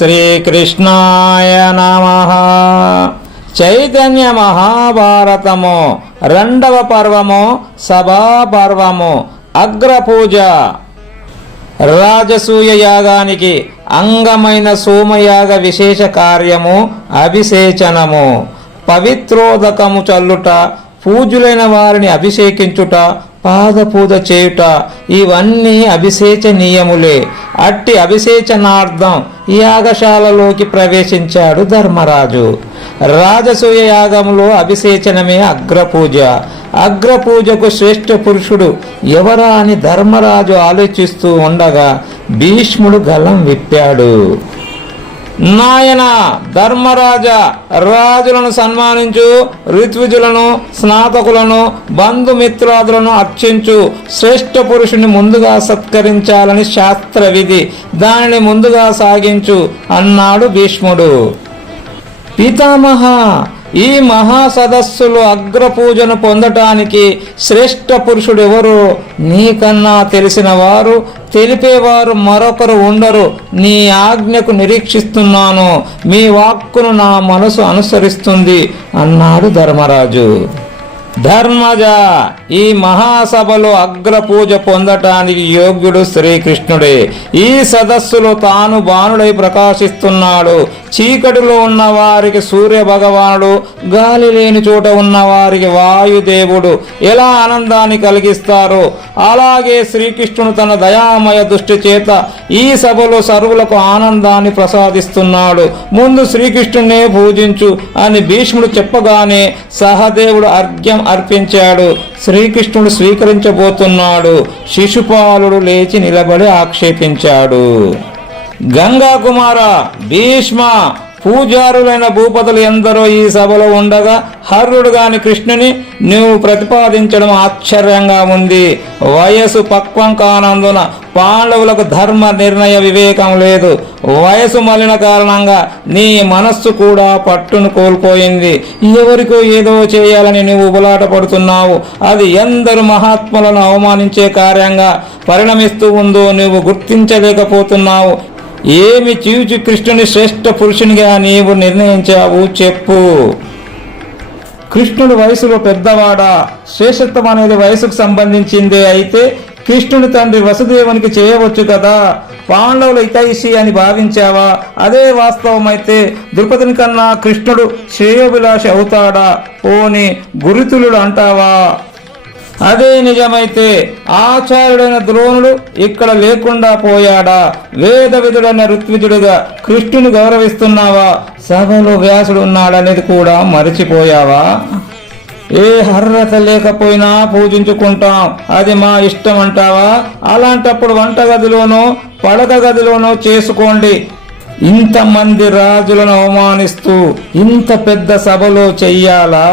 శ్రీకృష్ణాయ నమః. చైతన్య మహాభారతము రెండవ పర్వము సభాపర్వము అగ్రపూజ. రాజసూయ యాగానికి అంగమైన సోమయాగ విశేష కార్యము అభిషేచనము. పవిత్రోదకము చల్లుట, పూజులైన వారిని అభిషేకించుట, పాదపూజ చేయుట ఇవన్నీ అభిషేచనీయములే. అట్టి అభిషేచనార్థం యాగశాలలోకి ప్రవేశించాడు ధర్మరాజు. రాజసూయ యాగంలో అభిషేచనమే అగ్రపూజ. అగ్రపూజకు శ్రేష్ఠ పురుషుడు ఎవరా అని ధర్మరాజు ఆలోచిస్తూ ఉండగా భీష్ముడు గలం విప్పాడు. నాయన ధర్మరాజా, రాజులను సన్మానించు, ఋత్విజులను, స్నాతకులను, బంధుమిత్రాదులను అర్చించు. శ్రేష్ఠ పురుషుని ముందుగా సత్కరించాలని శాస్త్ర విధి, దానిని ముందుగా సాగించు అన్నాడు భీష్ముడు. పితామహ, ఈ మహాసదస్సులో అగ్రపూజను పొందటానికి శ్రేష్ఠ పురుషుడు ఎవరు? నీకన్నా తెలిసిన వారు, తెలిపేవారు మరొకరు ఉండరు. నీ ఆజ్ఞకు నిరీక్షిస్తున్నాను. మీ వాక్కును నా మనసు అనుసరిస్తుంది అన్నాడు ధర్మరాజు. ధర్మజ, ఈ మహాసభలో అగ్రపూజ పొందటానికి యోగ్యుడు శ్రీకృష్ణుడే. ఈ సదస్సులో తాను బాణుడై ప్రకాశిస్తున్నాడు. చీకటిలో ఉన్న వారికి సూర్య భగవానుడు, గాలి లేని చోట ఉన్న వారికి వాయుదేవుడు ఎలా ఆనందాన్ని కలిగిస్తారో అలాగే శ్రీకృష్ణుడు తన దయామయ దృష్టి చేత ఈ సభలో సర్వులకు ఆనందాన్ని ప్రసాదిస్తున్నాడు. ముందు శ్రీకృష్ణునే పూజించు అని భీష్ముడు చెప్పగానే సహదేవుడు అర్ఘ్యం అర్పించాడు. శ్రీకృష్ణుడు స్వీకరించబోతున్నాడు. శిశుపాలుడు లేచి నిలబడి ఆక్షేపించాడు. గంగా కుమార, భీష్మ, పూజారులైన భూపతులు ఎందరో ఈ సభలో ఉండగా హర్రుడు గాని కృష్ణుని నువ్వు ప్రతిపాదించడం ఆశ్చర్యంగా ఉంది. వయసు పక్వం కానందున పాండవులకు ధర్మ నిర్ణయ వివేకం లేదు. వయసు మలిన కారణంగా నీ మనస్సు కూడా పట్టును కోల్పోయింది. ఎవరికో ఏదో చేయాలని నువ్వు ఉబలాట పడుతున్నావు. అది ఎందరు మహాత్ములను అవమానించే కార్యంగా పరిణమిస్తూ ఉందో నువ్వు గుర్తించలేకపోతున్నావు. ఏమి చూచి కృష్ణుని శ్రేష్ఠ పురుషునిగా నీవు నిర్ణయించావు చెప్పు. కృష్ణుడు వయసులో పెద్దవాడా? శ్రేష్ఠత్వం అనేది వయసుకు సంబంధించిందే అయితే కృష్ణుని తండ్రి వసుదేవునికి చేయవచ్చు కదా. పాండవులు హితైషి అని భావించావా? అదే వాస్తవమైతే ద్రుపదుని కన్నా కృష్ణుడు శ్రేయోభిలాషి అవుతాడా? పోని గురుతులుడు అంటావా? అదే నిజమైతే ఆచార్యుడైన ద్రోణుడు ఇక్కడ లేకుండా పోయాడా? వేద విధుడైన ఋత్విజుడుగా కృష్ణుని గౌరవిస్తున్నావా? సభలో వ్యాసుడు ఉన్నాడనేది కూడా మరిచిపోయావా? ఏ అర్హత లేకపోయినా పూజించుకుంటాం, అది మా ఇష్టం అంటావా? అలాంటప్పుడు వంటగదిలోనో పడక గదిలోనో చేసుకోండి. ఇంతమంది రాజులను అవమానిస్తూ ఇంత పెద్ద సభలో చెయ్యాలా?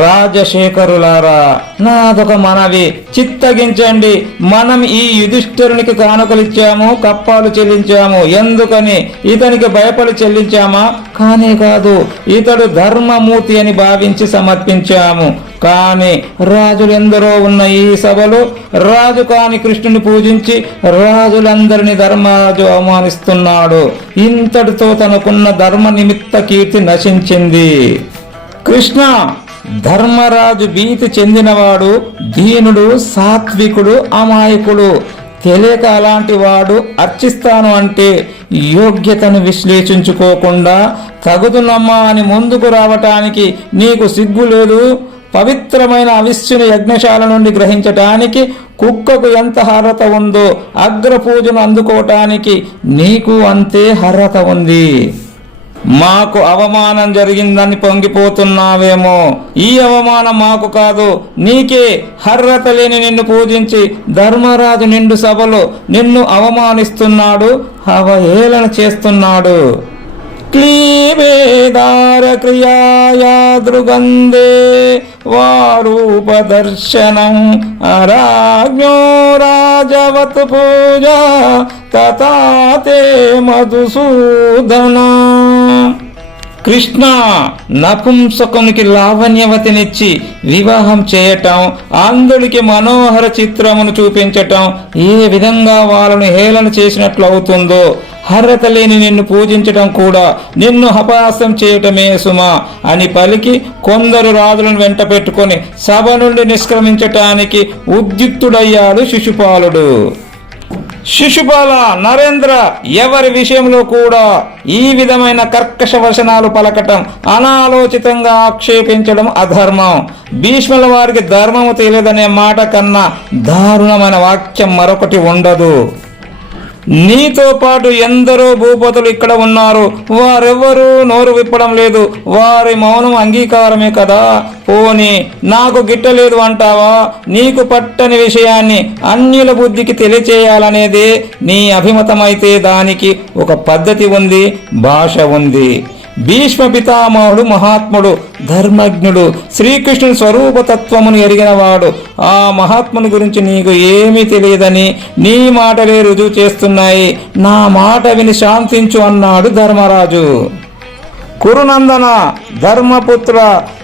రాజశేఖరులారా, నాదొక మనవి, చిత్తగించండి. మనం ఈ యుధిష్ఠిరునికి కానుకలిచ్చాము, కప్పాలు చెల్లించాము. ఎందుకని? ఇతనికి భయపడి చెల్లించామా? కానే కాదు, ఇతడు ధర్మమూర్తి అని భావించి సమర్పించాము. కానీ రాజులెందరో ఉన్న ఈ సభలో రాజు కాని కృష్ణుని పూజించి రాజులందరినీ ధర్మరాజు అవమానిస్తున్నాడు. ఇంతటితో తనకున్న ధర్మ నిమిత్త కీర్తి నశించింది. కృష్ణ, ధర్మరాజు భీతి చెందినవాడు, దీనుడు, సాత్వికుడు, అమాయకుడు. తెలియక అలాంటి వాడు అర్చిస్తాను అంటే యోగ్యతను విశ్లేషించుకోకుండా తగుదునమ్మా అని ముందుకు రావటానికి నీకు సిగ్గు లేదు? పవిత్రమైన అవిష్యుని యజ్ఞశాల నుండి గ్రహించటానికి కుక్కకు ఎంత అర్హత ఉందో అగ్రపూజను అందుకోవటానికి నీకు అంతే అర్హత ఉంది. మాకు అవమానం జరిగిందని పొంగిపోతున్నావేమో. ఈ అవమానం మాకు కాదు, నీకే. అర్హత లేని నిన్ను పూజించి ధర్మరాజు నిండు సభలో నిన్ను అవమానిస్తున్నాడు, అవహేళన చేస్తున్నాడు. క్లీవేదార క్రియాయాదృగందే వారూపదర్శనం అరాజ్ఞో రాజవత్ పూజా తతాతే మధుసూదన. కృష్ణ, నపుంసకునికి లావణ్యవతినిచ్చి వివాహం చేయటం, అంధుడికి మనోహర చిత్రమును చూపించటం ఏ విధంగా వాళ్ళను హేళన చేసినట్లు అవుతుందో అర్హత లేని నిన్ను పూజించటం కూడా నిన్ను అపహాస్యం చేయటమే సుమా అని పలికి కొందరు రాజులను వెంట పెట్టుకొని సభ నుండి నిష్క్రమించటానికి ఉద్యుక్తుడయ్యాడు శిశుపాలుడు. శిశుపాల, నరేంద్ర ఎవరి విషయంలో కూడా ఈ విధమైన కర్కశ వచనాలు పలకటం, అనాలోచితంగా ఆక్షేపించడం అధర్మం. భీష్ముల వారికి ధర్మము తెలియదనే మాట కన్నా దారుణమైన వాక్యం మరొకటి ఉండదు. నీతో పాటు ఎందరో భూపతులు ఇక్కడ ఉన్నారు, వారెవ్వరూ నోరు విప్పడం లేదు. వారి మౌనం అంగీకారమే కదా. పోనీ నాకు గిట్టలేదు అంటావా? నీకు పట్టని విషయాన్ని అన్యుల బుద్ధికి తెలియచేయాలనేదే నీ అభిమతమైతే దానికి ఒక పద్ధతి ఉంది, భాష ఉంది. భీష్మ పితామహుడు మహాత్ముడు, ధర్మజ్ఞుడు, శ్రీకృష్ణుని స్వరూపతత్వమును ఎరిగినవాడు. ఆ మహాత్ముని గురించి నీకు ఏమీ తెలియదని నీ మాటలే రుజువు చేస్తున్నాయి. నా మాట విని శాంతించు అన్నాడు ధర్మరాజు. కురునందన, ధర్మపుత్ర,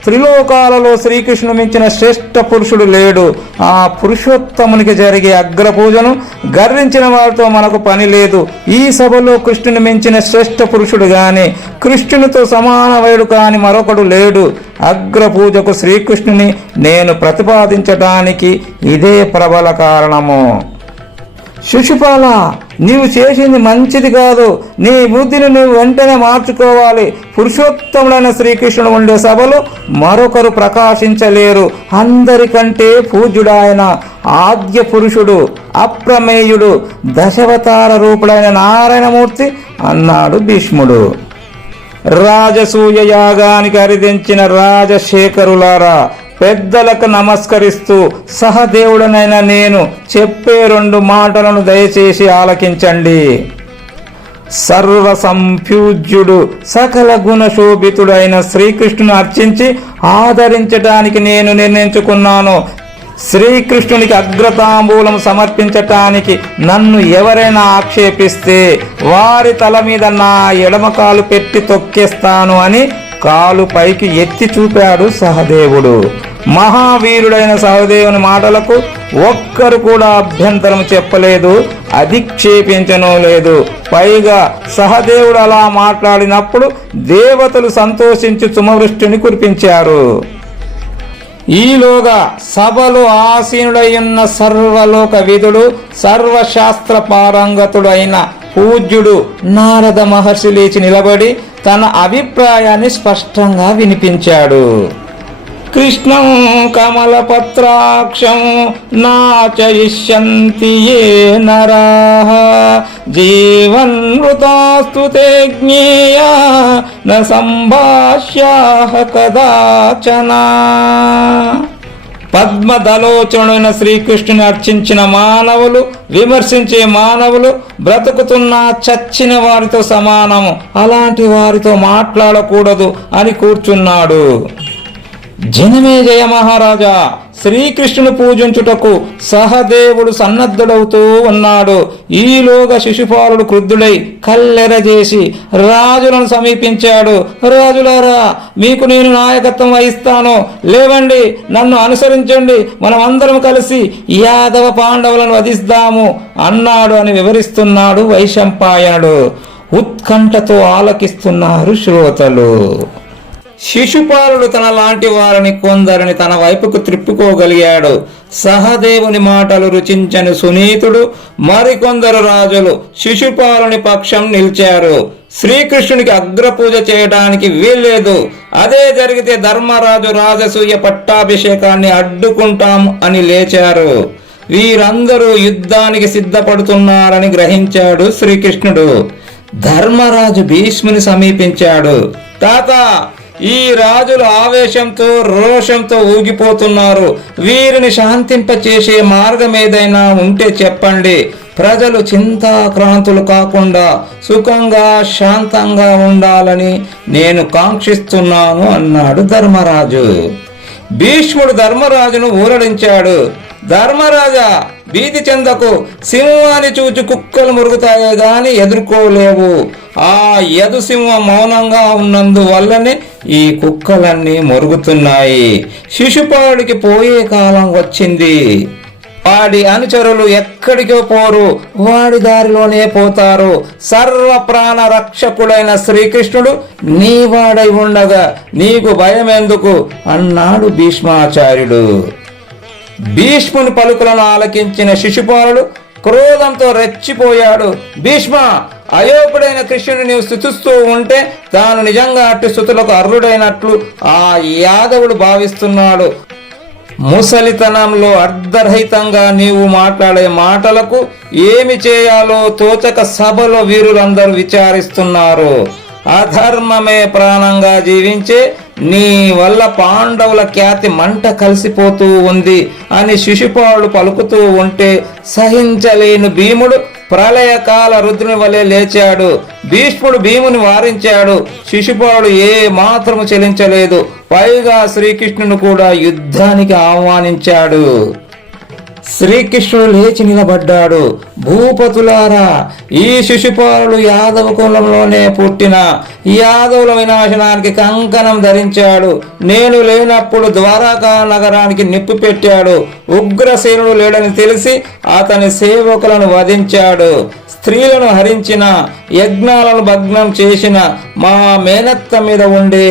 త్రిలోకాలలో శ్రీకృష్ణుడు మించిన శ్రేష్ఠ పురుషుడు లేడు. ఆ పురుషోత్తమునికి జరిగే అగ్రపూజను గర్వించిన వారితో మనకు పని లేదు. ఈ సభలో కృష్ణుని మించిన శ్రేష్ఠ పురుషుడు గాని, కృష్ణునితో సమానవయుడు కాని మరొకడు లేడు. అగ్రపూజకు శ్రీకృష్ణుని నేను ప్రతిపాదించటానికి ఇదే ప్రబల కారణము. శిశుపాల, నీవు చేసింది మంచిది కాదు. నీ బుద్ధిని నువ్వు వెంటనే మార్చుకోవాలి. పురుషోత్తముడైన శ్రీకృష్ణుడు ఉండే సభలో మరొకరు ప్రకాశించలేరు. అందరికంటే పూజ్యుడాయన ఆద్య పురుషుడు, అప్రమేయుడు, దశావతార రూపుడైన నారాయణమూర్తి అన్నాడు భీష్ముడు. రాజసూయ యాగానికి అరిదించిన రాజశేఖరులారా, పెద్దలకు నమస్కరిస్తూ సహదేవుడనైన నేను చెప్పే 2 మాటలను దయచేసి ఆలకించండి. సర్వ సంపూజ్యుడు, సకల గుణశోభితుడైన శ్రీకృష్ణుని అర్చించి ఆదరించడానికి నేను నిర్ణయించుకున్నాను. శ్రీకృష్ణునికి అగ్రతాంబూలం సమర్పించటానికి నన్ను ఎవరైనా ఆక్షేపిస్తే వారి తల మీద నా ఎడమకాలు పెట్టి తొక్కేస్తాను అని కాలు పైకి ఎత్తి చూపాడు సహదేవుడు. మహావీరుడైన సహదేవుని మాటలకు ఒక్కరు కూడా అభ్యంతరం చెప్పలేదు, అధిక్షేపించను లేదు. పైగా సహదేవుడు అలా మాట్లాడినప్పుడు దేవతలు సంతోషించి సుమవృష్టిని కురిపించారు. ఈలోగా సభలో ఆసీనుడైన సర్వలోక విధుడు, సర్వశాస్త్ర పారంగతుడైన పూజ్యుడు నారద మహర్షి లేచి నిలబడి తన అభిప్రాయాన్ని స్పష్టంగా వినిపించాడు. కృష్ణం కమలపత్రాక్షం నాచయిష్యంతి యే నరాః జీవన్ వృతాస్తు తే జ్ఞేయా న సంభాష్యాః కదాచన. పద్మదలోచనుడైన శ్రీకృష్ణుని అర్చించిన మానవులు, విమర్శించే మానవులు బ్రతుకుతున్న చచ్చిన వారితో సమానము, అలాంటి వారితో మాట్లాడకూడదు అని కూర్చున్నాడు. జనమేజయ మహారాజా, శ్రీకృష్ణుని పూజించుటకు సహదేవుడు సన్నద్ధుడవుతూ ఉన్నాడు. ఈలోగా శిశుపాలుడు క్రుద్ధుడై కల్లెరజేసి రాజులను సమీపించాడు. రాజులారా, మీకు నేను నాయకత్వం వహిస్తాను. లేవండి, నన్ను అనుసరించండి. మనమందరం కలిసి యాదవ పాండవులను వధిస్తాము అన్నాడు అని వివరిస్తున్నాడు వైశంపాయనుడు. ఉత్కంఠతో ఆలకిస్తున్నారు శ్రోతలు. శిశుపాలుడు తన లాంటి వారిని కొందరిని తన వైపుకు త్రిప్పుకోగలిగాడు. సహదేవుని మాటలు రుచించని సునీతుడు, మరికొందరు రాజులు శిశుపాలుని పక్షం నిలిచారు. శ్రీకృష్ణునికి అగ్రపూజ చేయడానికి వీల్లేదు, అదే జరిగితే ధర్మరాజు రాజసూయ పట్టాభిషేకాన్ని అడ్డుకుంటాం అని లేచారు. వీరందరూ యుద్ధానికి సిద్ధపడుతున్నారని గ్రహించాడు శ్రీకృష్ణుడు. ధర్మరాజు భీష్ముని సమీపించాడు. తాత, ఈ రాజులు ఆవేశంతో రోషంతో ఊగిపోతున్నారు. వీరిని శాంతింపచేసే మార్గం ఏదైనా ఉంటే చెప్పండి. ప్రజలు చింతాక్రాంతులు కాకుండా సుఖంగా శాంతంగా ఉండాలని నేను కాంక్షిస్తున్నాను అన్నాడు ధర్మరాజు. భీష్ముడు ధర్మరాజును ఊరడించాడు. ధర్మరాజా, భీతి చెందకు. సింహాన్ని చూచి కుక్కలు మురుగుతాయే గాని ఎదుర్కోలేవు. ఆ యదు సింహం మౌనంగా ఉన్నందువల్లనే ఈ కుక్కలన్నీ మురుగుతున్నాయి. శిశుపాలుడికి పోయే కాలం వచ్చింది. వాడి అనుచరులు ఎక్కడికో పోరు, వాడి దారిలోనే పోతారు. సర్వ ప్రాణ రక్షకుడైన శ్రీకృష్ణుడు నీ వాడై ఉండగా నీకు భయం ఎందుకు అన్నాడు భీష్మాచార్యుడు. భీష్ముని పలుకులను ఆలకించిన శిశుపాలుడు క్రోధంతో రెచ్చిపోయాడు. భీష్మ, అయోగ్యుడైన కృష్ణుని నీవు స్తుతిస్తూ ఉంటే తాను నిజంగా అట్టి స్తుతులకు అర్హుడైనట్లు ఆ యాదవుడు భావిస్తున్నాడు. ముసలితనంలో అర్ధరహితంగా నీవు మాట్లాడే మాటలకు ఏమి చేయాలో తోచక సభలో వీరులందరూ విచారిస్తున్నారు. అధర్మమే ప్రాణంగా జీవించే నీ వల్ల పాండవుల ఖ్యాతి మంట కలిసిపోతూ ఉంది అని శిశుపాలుడు పలుకుతూ ఉంటే సహించలేని భీముడు ప్రళయకాల రుద్రుని వలె లేచాడు. భీష్ముడు భీముని వారించాడు. శిశుపాలుడు ఏ మాత్రము చెలించలేదు. పైగా శ్రీకృష్ణుని కూడా యుద్ధానికి ఆహ్వానించాడు. శ్రీకృష్ణుడు లేచి నిలబడ్డాడు. భూపతులారా, ఈ శిశుపాలుడు యాదవ కులంలోనే పుట్టిన యాదవుల వినాశనానికి కంకణం ధరించాడు. నేను లేనప్పుడు ద్వారకా నగరానికి నిప్పు పెట్టాడు. ఉగ్రసేనుడు లేడని తెలిసి అతని సేవకులను వధించాడు. స్త్రీలను హరించిన, యజ్ఞాలను భగ్నం చేసిన మా మేనత్త మీద ఉండే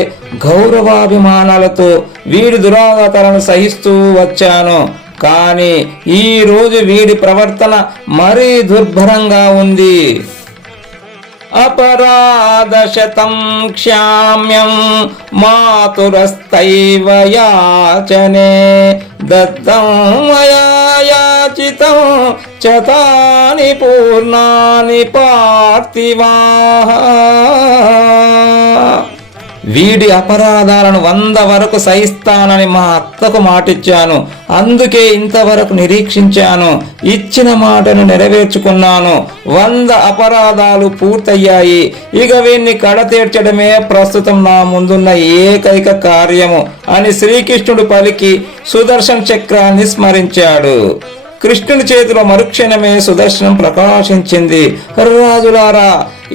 గౌరవాభిమానాలతో వీడి దురాగతాలను సహిస్తూ వచ్చాను. కానీ ఈ రోజు వీడి ప్రవర్తన మరీ దుర్భరంగా ఉంది. అపరాధశతం క్షామ్యం మాతురస్తైవ యాచనే దత్తం మయా యాచితం చతాని పూర్ణాని పార్థివాః. వీడి అపరాధాలను 100 వరకు సహిస్తానని మా అత్తకు మాటిచ్చాను. అందుకే ఇంతవరకు నిరీక్షించాను. ఇచ్చిన మాటను నెరవేర్చుకున్నాను. 100 అపరాధాలు పూర్తయ్యాయి. ఇక వీణ్ణి కడతీర్చడమే ప్రస్తుతం నా ముందున్న ఏకైక కార్యము అని శ్రీకృష్ణుడు పలికి సుదర్శన చక్రాన్ని స్మరించాడు. కృష్ణుని చేతిలో మరుక్షణమే సుదర్శనం ప్రకాశించింది. రాజులారా,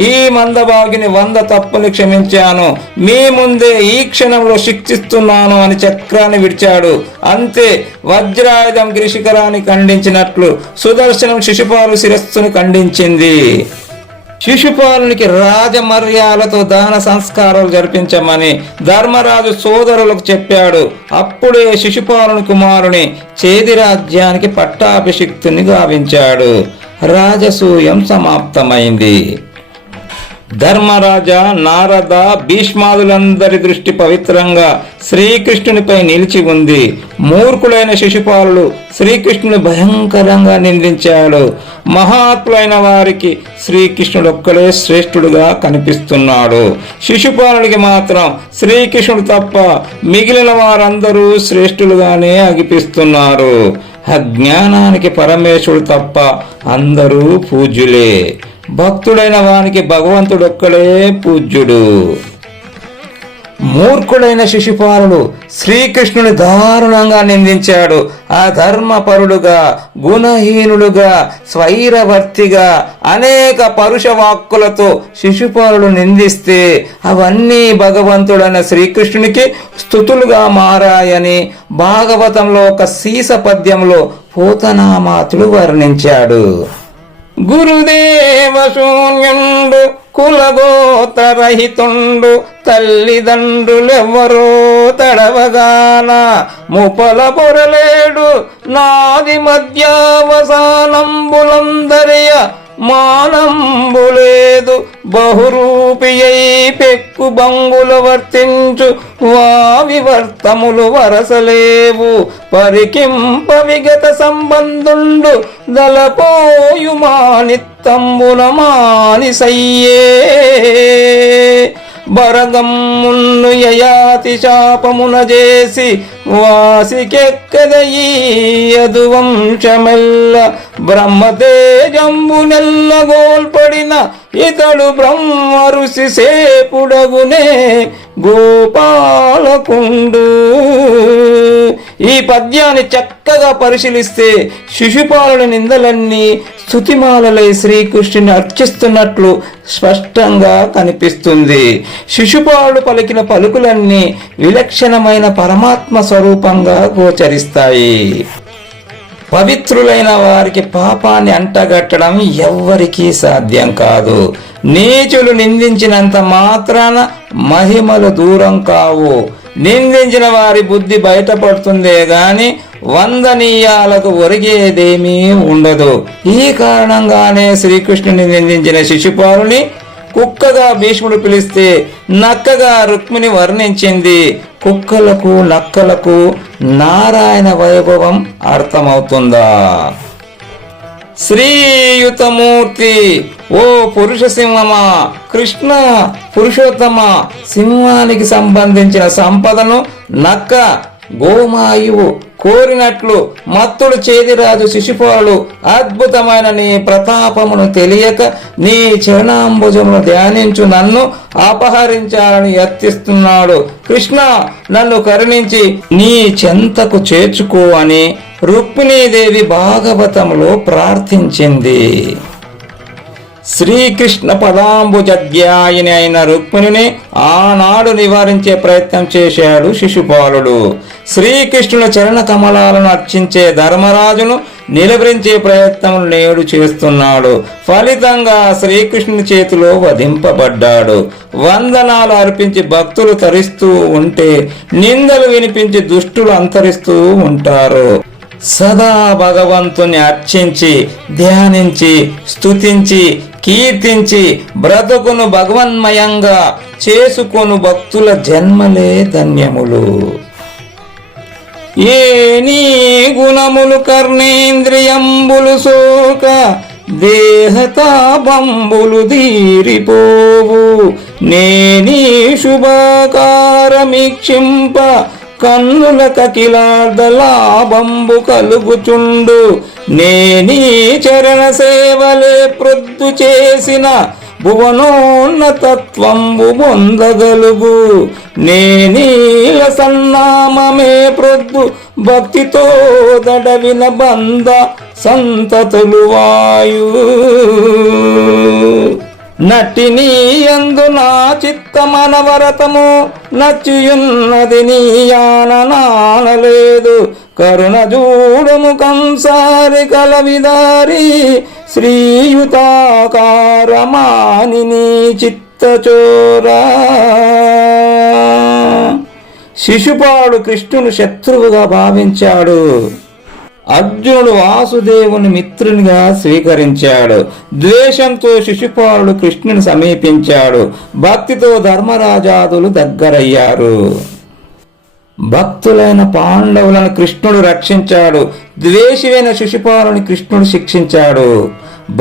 ఈ మందభాగిని 100 తప్పులు క్షమించాను. మీ ముందే ఈ క్షణంలో శిక్షిస్తున్నాను అని చక్రాన్ని విడిచాడు. అంతే, వజ్రాయుధం గిరిశిఖరాన్ని ఖండించినట్లు సుదర్శనం శిశుపాలు శిరస్సును ఖండించింది. శిశుపాలునికి రాజమర్యాదలతో దాన సంస్కారాలు జరిపించమని ధర్మరాజు సోదరులకు చెప్పాడు. అప్పుడే శిశుపాలుని కుమారుని చేది రాజ్యానికి పట్టాభిషిక్తుని గావించాడు. రాజసూయం సమాప్తమైంది. ధర్మరాజా, నారద, భీష్మాదులందరి దృష్టి పవిత్రంగా శ్రీకృష్ణునిపై నిలిచి ఉంది. మూర్ఖులైన శిశుపాలుడు శ్రీకృష్ణుని భయంకరంగా నిందించాడు. మహాత్ములైన వారికి శ్రీకృష్ణుడు ఒక్కడే శ్రేష్ఠుడుగా కనిపిస్తున్నాడు. శిశుపాలుడికి మాత్రం శ్రీకృష్ణుడు తప్ప మిగిలిన వారందరూ శ్రేష్ఠులుగానే అగిపిస్తున్నారు. అజ్ఞానానికి పరమేశ్వరుడు తప్ప అందరూ పూజ్యులే. భక్తుడైన వానికి భగవంతుడొక్కడే పూజ్యుడు. మూర్ఖుడైన శిశుపాలుడు శ్రీకృష్ణుని దారుణంగా నిందించాడు. అధర్మపరుడుగా, గుణహీనుడుగా, స్వైరవర్తిగా అనేక పరుష వాక్కులతో శిశుపాలుడు నిందిస్తే అవన్నీ భగవంతుడైన శ్రీకృష్ణునికి స్తుతులుగా మారాయని భాగవతంలో ఒక సీస పద్యంలో పోతనామాతుడు వర్ణించాడు. గురుదేవ శూన్యుండు కులగోతరహితుండు తల్లిదండ్రులెవ్వరో తడవగాన ముపల పొరలేడు నాది మధ్యావసానంబులందరియ మానంబులేదు బహురూపియై పెక్కు బంగుల వర్తించు వావివర్తములు వరసలేవు పరికింప విగత సంబంధుండు దలపోయు మానిత్తంబున మానిసయ్యే బరగమ్మున్ను యయాతి శాపమున చేసి వాసికెక్కదయదు వంశమెల్ల బ్రహ్మతేజంబునెల్ల గోల్పడిన ఇతడు బ్రహ్మ ఋషి సేపుడగునే గోపాలకుండు. ఈ పద్యాన్ని చక్కగా పరిశీలిస్తే శిశుపాలుని నిందలన్నీ స్తుతిమాలలై శ్రీకృష్ణుని అర్చిస్తున్నట్లు స్పష్టంగా కనిపిస్తుంది. శిశుపాలుడు పలికిన పలుకులన్నీ విలక్షణమైన పరమాత్మ స్వరూపంగా గోచరిస్తాయి. పవిత్రులైన వారికి పాపాన్ని అంటగట్టడం ఎవ్వరికీ సాధ్యం కాదు. నీచులు నిందించినంత మాత్రాన మహిమలు దూరం కావు. నిందించిన వారి బుద్ధి బయటపడుతుందే గాని వందనీయాలకు ఒరిగేదేమీ ఉండదు. ఈ కారణంగానే శ్రీకృష్ణుని నిందించిన శిశుపాలుని కుక్కగా భీష్ముడు పిలిస్తే నక్కగా రుక్మిణి వర్ణించింది. కుక్కలకు నక్కలకు నారాయణ వైభవం అర్థమవుతుందా? శ్రీయుతమూర్తి, ఓ పురుష సింహమా, కృష్ణ పురుషోత్తమ, సింహానికి సంబంధించిన సంపదను నక్క గోమాయువు కోరినట్లు మత్తుడు చేదిరాజు శిశుపాలుడు అద్భుతమైన నీ ప్రతాపమును తెలియక నీ చరణాంబుజమును ధ్యానించు నన్ను అపహరించాలని యత్నిస్తున్నాడు. కృష్ణ, నన్ను కరుణించి నీ చెంతకు చేర్చుకో అని రుక్మిణీదేవి భాగవతములో ప్రార్థించింది. శ్రీకృష్ణ పదాంబుజధ్యాయిని అయిన రుక్మిణిని ఆనాడు నివారించే ప్రయత్నం చేశాడు శిశుపాలుడు. శ్రీకృష్ణుని చరణ కమలాలను అర్చించే ధర్మరాజును నిలవరించే ప్రయత్నం నేడు చేస్తున్నాడు. ఫలితంగా శ్రీకృష్ణుని చేతిలో వధింపబడ్డాడు. వందనాలు అర్పించి భక్తులు తరిస్తూ ఉంటే నిందలు వినిపించి దుష్టులు అంతరిస్తూ ఉంటారు. సదా భగవంతుని అర్చించి ధ్యానించి స్తుతించి కీర్తించి బ్రతుకును భగవన్మయంగా చేసుకొను భక్తుల జన్మలే ధన్యములు. ఏ నీ గుణములు కర్ణేంద్రియంబులు సోక దేహతాబంబులు దీరిపోవు, నేనీ శుభాకారమీక్షింప కన్నుల కకిలార్ధ లాభంబు కలుగుచుండు, నేనీ చరణ సేవలే ప్రొద్దు చేసిన భువనోన్నతత్వంబు పొందగలుగు, నేనీల సన్నామమే ప్రొద్దు భక్తితో దడవిన బంధ సంతతులు వాయు, నటిని యందు నా చిత్తమనవరతము నచ్చియున్నది నీయాననానలేదు, కరుణ జూడము కంసారి కలవిదారి శ్రీయుతాకారమాని నీ చిత్తచోరా. శిశుపాలుడు కృష్ణుని శత్రువుగా భావించాడు. అర్జునుడు వాసుదేవుని మిత్రునిగా స్వీకరించాడు. ద్వేషంతో శిశుపాలుడు కృష్ణుని సమీపించాడు. భక్తితో ధర్మరాజాదులు దగ్గరయ్యారు. భక్తులైన పాండవులను కృష్ణుడు రక్షించాడు. ద్వేషివైన శిశుపాలుని కృష్ణుడు శిక్షించాడు.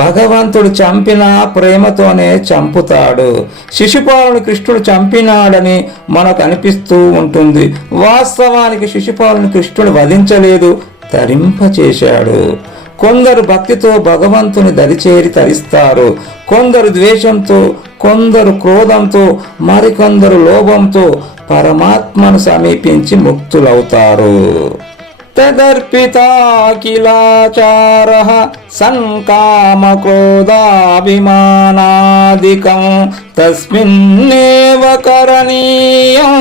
భగవంతుడు చంపినా ప్రేమతోనే చంపుతాడు. శిశుపాలుని కృష్ణుడు చంపినాడని మనకు అనిపిస్తూ ఉంటుంది. వాస్తవానికి శిశుపాలుని కృష్ణుడు వధించలేదు, తరింపచేశాడు. కొందరు భక్తితో భగవంతుని దరిచేరి తరిస్తారు, కొందరు ద్వేషంతో, కొందరు క్రోధంతో, మరికొందరు లోభంతో పరమాత్మను సమీపించి ముక్తులవుతారు. తదర్పితాఖిలాచారః సంకామ క్రోధాభిమానాదికం తస్మిన్నేవ కరణీయం.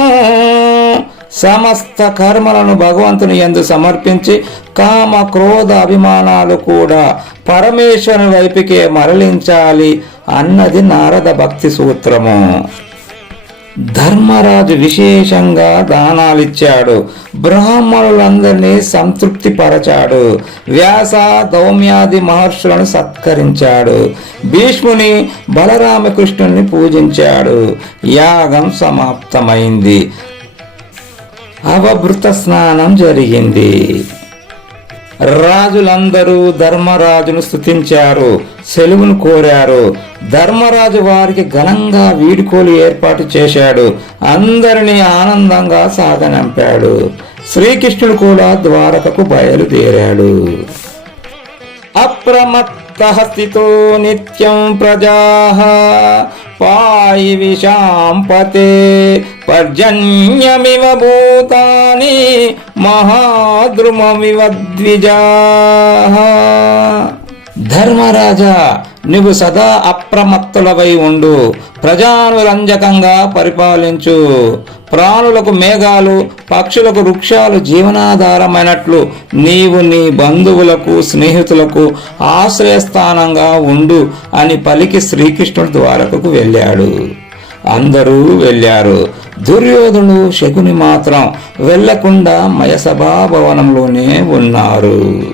సమస్త కర్మలను భగవంతుని యందు సమర్పించి కామ క్రోధ అభిమానాలు కూడా పరమేశ్వరుని వైపుకే మరలించాలి అన్నది నారద భక్తి సూత్రము. ధర్మరాజు విశేషంగా దానాలిచ్చాడు. బ్రాహ్మణులందరినీ సంతృప్తి పరచాడు. వ్యాస దౌమ్యాది మహర్షులను సత్కరించాడు. భీష్ముని బలరామకృష్ణుని పూజించాడు. యాగం సమాప్తమైంది. అవభృత స్నానం జరిగింది. రాజులందరూ ధర్మరాజును స్తుతించారు, సెలవును కోరారు. ధర్మరాజు వారికి ఘనంగా వీడ్కోలు ఏర్పాటు చేశాడు. అందరినీ ఆనందంగా సాగనంపాడు. శ్రీకృష్ణుడు కూడా ద్వారకకు బయలుదేరాడు. అప్రమత్తః స్థితో నిత్యం ప్రజాః పాయి విశాంపతే పర్జన్యమివ భూతాని మహాద్రుమమివ ద్విజాః. ధర్మరాజా, నువ్వు సదా అప్రమత్తులవై ఉండు, ప్రజానురంజకంగా పరిపాలించు. ప్రాణులకు మేఘాలు, పక్షులకు వృక్షాలు జీవనాధారమైనట్లు నీవు నీ బంధువులకు స్నేహితులకు ఆశ్రయస్థానంగా ఉండు అని పలికి శ్రీకృష్ణుడు ద్వారకకు వెళ్ళాడు. అందరూ వెళ్ళారు. దుర్యోధనుడు, శకుని మాత్రం వెళ్లకుండా మయసభా భవనంలోనే ఉన్నారు.